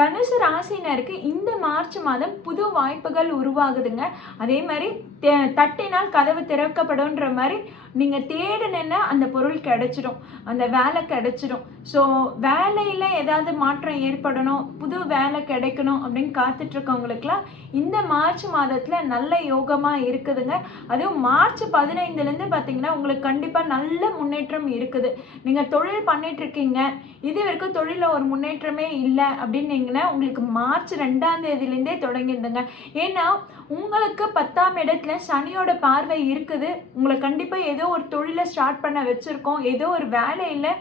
தனுசு ராசினருக்கு இந்த மார்ச் மாதம் புது வாய்ப்புகள் உருவாகுதுங்க. அதே மாதிரி தட்டினால் கதவு திறக்கப்படும்ன்ற மாதிரி நீங்கள் தேடினா அந்த பொருள் கிடைச்சிடும், அந்த வேலை கிடைச்சிடும். ஸோ வேலையில் ஏதாவது மாற்றம் ஏற்படணும், புது வேலை கிடைக்கணும் அப்படின்னு காத்துட்ருக்கவங்களுக்குலாம் இந்த மார்ச் மாதத்தில் நல்ல யோகமாக இருக்குதுங்க. அதுவும் மார்ச் 15லேருந்து பார்த்தீங்கன்னா உங்களுக்கு கண்டிப்பாக நல்ல முன்னேற்றம் இருக்குது. நீங்கள் தொழில் பண்ணிகிட்ருக்கீங்க, இது வரைக்கும் தொழிலில் ஒரு முன்னேற்றமே இல்லை அப்படின்னீங்கன்னா உங்களுக்கு மார்ச் 2ஆம் தேதியிலேருந்தே தொடங்கிடுதுங்க. ஏன்னா உங்களுக்கு 10ஆம் இடத்துல சனியோட பார்வை இருக்குது. உங்களை கண்டிப்பாக ஏதோ ஒரு தொழிலை ஸ்டார்ட் பண்ண வச்சுருக்கோம், ஏதோ ஒரு வேலையில்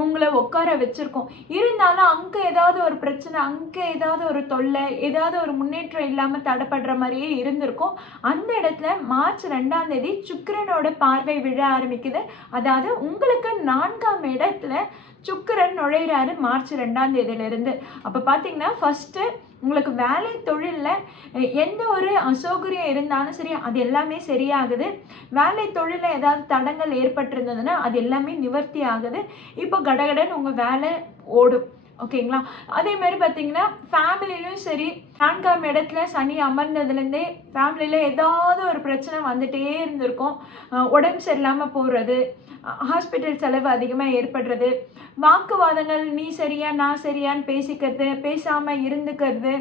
உங்களை உட்கார வச்சுருக்கோம். இருந்தாலும் அங்கே ஏதாவது ஒரு பிரச்சனை, அங்கே ஏதாவது ஒரு தொல்லை, ஏதாவது ஒரு முன்னேற்றம் இல்லாமல் தடைப்படுற மாதிரியே இருந்திருக்கும். அந்த இடத்துல மார்ச் 2ஆம் தேதி சுக்கிரனோட பார்வை விழ ஆரம்பிக்குது. அதாவது உங்களுக்கு 4ஆம் இடத்துல சுக்கிரன் நுழையிறாரு மார்ச் 2ஆம் தேதியிலிருந்து. அப்போ பார்த்தீங்கன்னா ஃபஸ்ட்டு உங்களுக்கு வேலை தொழிலில் எந்த ஒரு அசௌகரியம் இருந்தாலும் சரி அது எல்லாமே சரியாகுது. வேலை தொழிலில் ஏதாவது தடங்கள் ஏற்பட்டிருந்ததுன்னா அது எல்லாமே நிவர்த்தி ஆகுது. இப்போ கடகடன் உங்கள் வேலை ஓடும். ஓகேங்களா? அதே மாதிரி பார்த்தீங்கன்னா ஃபேமிலிலையும் சரி, 4ஆம் இடத்துல சனி அமர்ந்ததுலேருந்தே ஃபேமிலியில் ஏதாவது ஒரு பிரச்சனை வந்துட்டே இருந்திருக்கும். உடம்பு சரியில்லாமல் போகிறது, ஹாஸ்பிட்டல் செலவு அதிகமாக ஏற்படுறது, வாக்குவாதங்கள், நீ சரியா நான் சரியான்னு பேசிக்கிறது, பேசாமல் இருந்துக்கிறது,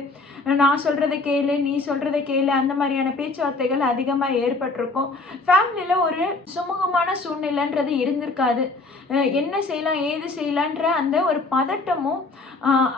நான் சொல்கிறத கேளு நீ சொல்கிறத கேளு, அந்த மாதிரியான பேச்சுவார்த்தைகள் அதிகமாக ஏற்பட்டிருக்கும். ஃபேமிலியில் ஒரு சுமூகமான சூழ்நிலைன்றது இருந்திருக்காது. என்ன செய்யலாம் ஏது செய்யலான்ற அந்த ஒரு பதட்டமும்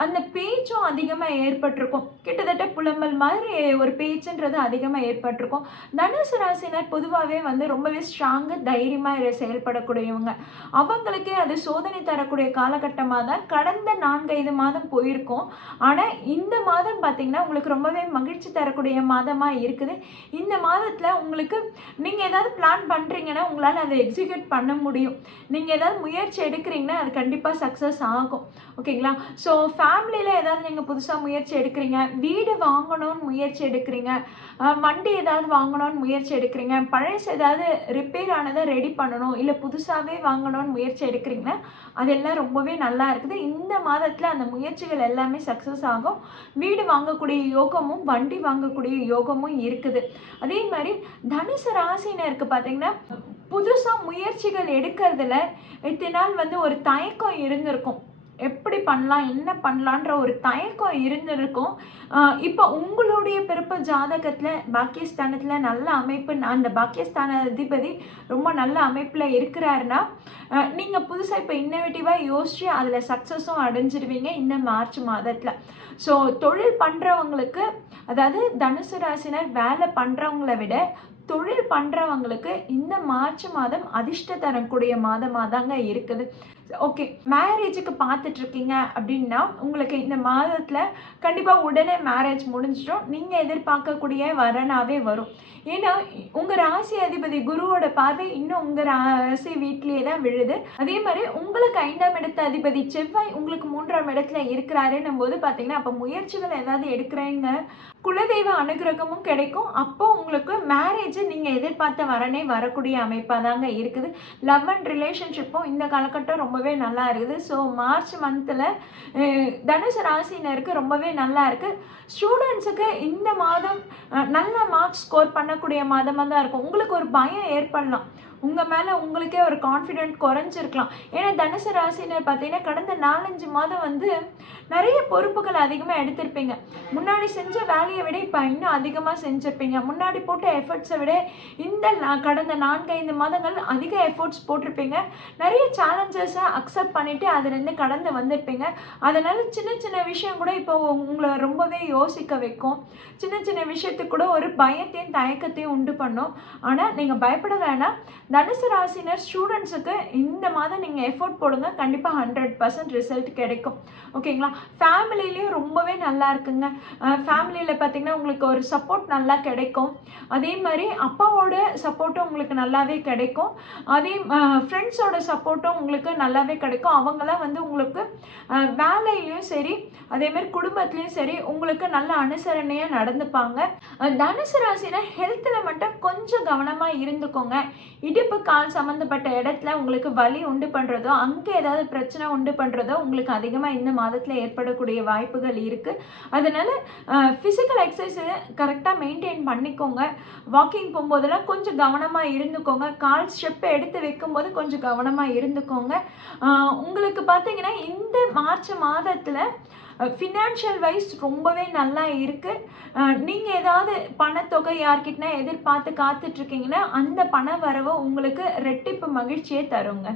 அந்த பேச்சும் அதிகமாக ஏற்பட்டிருக்கும். கிட்டத்தட்ட புலம்பல் மாதிரி ஒரு பேச்சுன்றது அதிகமாக ஏற்பட்டிருக்கும். தனுசு ராசினர் பொதுவாகவே ரொம்பவே ஸ்ட்ராங்காக தைரியமாக செயல்படக்கூடியவங்க. அவங்களுக்கே அது சோதனை தரக்கூடிய காலகட்டமாக தான் கடந்த 4-5 மாதம் போயிருக்கும். ஆனால் இந்த மாதம் பார்த்தீங்கன்னா உங்களுக்கு ரொம்பவே மகிழ்ச்சி தரக்கூடிய மாதமாக இருக்குது. இந்த மாதத்தில் உங்களுக்கு நீங்கள் ஏதாவது பிளான் பண்ணுறீங்கன்னா உங்களால் அதை எக்ஸிக்யூட் பண்ண முடியும். நீங்கள் ஏதாவது முயற்சி எடுக்கிறீங்கன்னா அது கண்டிப்பாக சக்ஸஸ் ஆகும். ஓகேங்களா? ஸோ ஃபேமிலியில் ஏதாவது நீங்கள் புதுசாக முயற்சி எடுக்கிறீங்க, வீடு வாங்கணும்னு முயற்சி எடுக்கிறீங்க, வண்டி ஏதாவது வாங்கணும்னு முயற்சி எடுக்கிறீங்க, பழசு ஏதாவது ரிப்பேர் ஆனதை ரெடி பண்ணணும், இல்லை புதுசாகவே வாங்கணும்னு முயற்சி எடுக்கிறீங்கன்னா அதெல்லாம் ரொம்பவே நல்லா இருக்குது. இந்த மாதத்தில் அந்த முயற்சிகள் எல்லாமே சக்ஸஸ் ஆகும். வீடு வாங்கக்கூடிய யோகமும் வண்டி வாங்கக்கூடிய யோகமும் இருக்குது. அதே மாதிரி தனுசு ராசினருக்கு பார்த்தீங்கன்னா புதுசாக முயற்சிகள் எடுக்கிறதுல இத்தனை நாள் ஒரு தயக்கம் இருந்திருக்கும். எப்படி பண்ணலாம் என்ன பண்ணலான்ற ஒரு தயக்கம் இருந்திருக்கும். இப்போ உங்களுடைய பிறப்பு ஜாதகத்தில் பாக்கியஸ்தானத்தில் நல்ல அமைப்பு, அந்த பாக்கியஸ்தான அதிபதி ரொம்ப நல்ல அமைப்பில் இருக்கிறாருன்னா நீங்கள் புதுசாக இப்போ இன்னோவேட்டிவாக யோசித்து அதில் சக்ஸஸும் அடைஞ்சிடுவீங்க இந்த மார்ச் மாதத்தில். ஸோ தொழில் பண்ணுறவங்களுக்கு, அதாவது தனுசு ராசினர் வேலை பண்ணுறவங்கள விட தொழில் பண்ணுறவங்களுக்கு இந்த மார்ச் மாதம் அதிர்ஷ்ட தரக்கூடிய மாதமாக தாங்க இருக்குது. ஓகே, மேரேஜுக்கு பார்த்துட்ருக்கீங்க அப்படின்னா உங்களுக்கு இந்த மாதத்தில் கண்டிப்பாக உடனே மேரேஜ் முடிஞ்சிடும். நீங்கள் எதிர்பார்க்கக்கூடிய வரனாவே வரும். ஏன்னா உங்கள் ராசி அதிபதி குருவோட பார்வை இன்னும் உங்கள் ராசி வீட்டிலேயே தான் விழுது. அதே மாதிரி உங்களுக்கு 5ஆம் இடத்து அதிபதி செவ்வாய் உங்களுக்கு 3ஆம் இடத்துல இருக்கிறாருன்னும் போது பார்த்தீங்கன்னா அப்போ முயற்சிகள் ஏதாவது எடுக்கிறீங்க, குலதெய்வ அனுகிரகமும் கிடைக்கும். அப்போ உங்களுக்கு மேரேஜ் நீங்கள் எதிர்பார்த்த வரனே வரக்கூடிய அமைப்பாக தாங்க இருக்குது. லவ் அண்ட் ரிலேஷன்ஷிப்பும் இந்த காலகட்டம் ரொம்பவே நல்லா இருக்குது. ஸோ மார்ச் மந்தில் தனுசு ராசினருக்கு ரொம்பவே நல்லா இருக்குது. ஸ்டூடெண்ட்ஸுக்கு இந்த மாதம் நல்ல மார்க்ஸ் ஸ்கோர் பண்ணக்கூடிய மாதமாக தான் இருக்கும். உங்களுக்கு ஒரு பயம் ஏற்படலாம், உங்கள் மேலே உங்களுக்கே ஒரு கான்ஃபிடென்ட் குறைஞ்சிருக்கலாம். ஏன்னா தனுசு ராசினர் பார்த்தீங்கன்னா கடந்த 4-5 மாதம் நிறைய பொறுப்புகள் அதிகமாக எடுத்திருப்பீங்க. முன்னாடி செஞ்ச வேலையை விட இப்போ இன்னும் அதிகமாக செஞ்சுருப்பீங்க. முன்னாடி போட்ட எஃபர்ட்ஸை விட இந்த கடந்த 4-5 மாதங்கள் அதிக எஃபர்ட்ஸ் போட்டிருப்பீங்க. நிறைய சேலஞ்சஸை அக்செப்ட் பண்ணிவிட்டு அதுலேருந்து கடந்து வந்திருப்பீங்க. அதனால் சின்ன சின்ன விஷயம் கூட இப்போ உங்களை ரொம்பவே யோசிக்க வைக்கும். சின்ன சின்ன விஷயத்துக்கு கூட ஒரு பயத்தையும் தயக்கத்தையும் உண்டு பண்ணும். ஆனால் நீங்கள் பயப்பட வேணாம். தனுசு ராசினர் ஸ்டூடெண்ட்ஸுக்கு இந்த மாதம் நீங்கள் எஃபோர்ட் போடுங்க, கண்டிப்பாக 100% ரிசல்ட் கிடைக்கும். ஓகேங்களா? ஃபேமிலிலையும் ரொம்பவே நல்லா இருக்குங்க. ஃபேமிலியில் பார்த்தீங்கன்னா உங்களுக்கு ஒரு சப்போர்ட் நல்லா கிடைக்கும். அதே மாதிரி அப்பாவோட சப்போர்ட்டும் உங்களுக்கு நல்லாவே கிடைக்கும். அதே ஃப்ரெண்ட்ஸோட சப்போர்ட்டும் உங்களுக்கு நல்லாவே கிடைக்கும். அவங்களாம் உங்களுக்கு வேலையிலையும் சரி அதேமாதிரி குடும்பத்துலேயும் சரி உங்களுக்கு நல்ல அனுசரணையாக நடந்துப்பாங்க. தனுசு ராசினர் ஹெல்த்தில் மட்டும் கொஞ்சம் கவனமாக இருந்துக்கோங்க. இடுப்பு கால் சம்மந்தப்பட்ட இடத்துல உங்களுக்கு வலி உண்டு பண்ணுறதோ, அங்கே ஏதாவது பிரச்சனை உண்டு பண்ணுறதோ உங்களுக்கு அதிகமாக இந்த மாதத்தில் மாதத்தில் ஏற்படக்கூடிய வாய்ப்புகள் இருக்குது. அதனால் ஃபிசிக்கல் எக்ஸசைஸை கரெக்டாக மெயின்டைன் பண்ணிக்கோங்க. வாக்கிங் போகும்போதெல்லாம் கொஞ்சம் கவனமாக இருந்துக்கோங்க. கால் ஸ்டெப் எடுத்து வைக்கும்போது கொஞ்சம் கவனமாக இருந்துக்கோங்க. உங்களுக்கு பார்த்தீங்கன்னா இந்த மார்ச் மாதத்தில் ஃபினான்ஷியல் வைஸ் ரொம்பவே நல்லா இருக்குது. நீங்கள் ஏதாவது பணத்தொகை யார்கிட்டனா எதிர்பார்த்து காத்துட்ருக்கீங்கன்னா அந்த பண வரவு உங்களுக்கு ரெட்டிப்பு மகிழ்ச்சியை தருங்க.